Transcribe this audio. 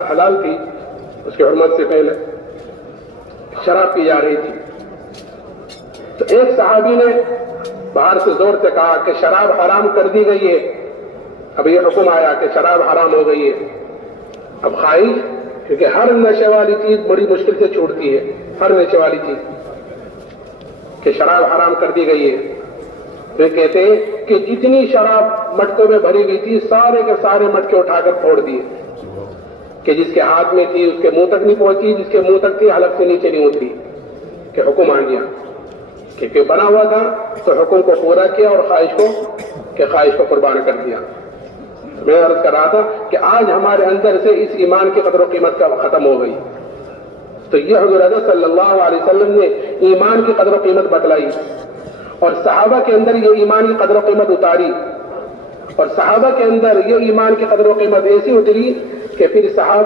حلال تھی اس کی حرمت سے پہلے شراب پی جا رہی تھی تو ایک صحابی نے باہر سے زور سے کہا کہ شراب حرام کر دی گئی ہے. اب یہ حکم آیا کہ شراب حرام ہو گئی ہے. اب خواہش کیونکہ ہر نشے والی چیز بڑی مشکل سے چھوٹتی ہے, ہر نشے والی چیز, کہ شراب حرام کر دی گئی ہے. وہ کہتے ہیں کہ جتنی شراب مٹکوں میں بھری گئی تھی سارے کے سارے مٹکے اٹھا کر پھوڑ دیے, کہ جس کے ہاتھ میں تھی اس کے منہ تک نہیں پہنچی, جس کے منہ تک تھی حلق سے نیچے نہیں اتری, کہ حکم آ گیا کہ بنا ہوا تھا تو حکم کو پورا کیا اور خواہش کو قربان کر دیا. میں عرض کر رہا تھا کہ آج ہمارے اندر سے اس ایمان کی قدر و قیمت کا ختم ہو گئی. تو یہ حضور اعظم صلی اللہ علیہ وسلم نے ایمان کی قدر و قیمت بتلائی اور صحابہ کے اندر یہ ایمان کی قدر و قیمت اتاری, اور صحابہ کے اندر یہ ایمان کی قدر و قیمت ایسی اتری کہ پھر صحابہ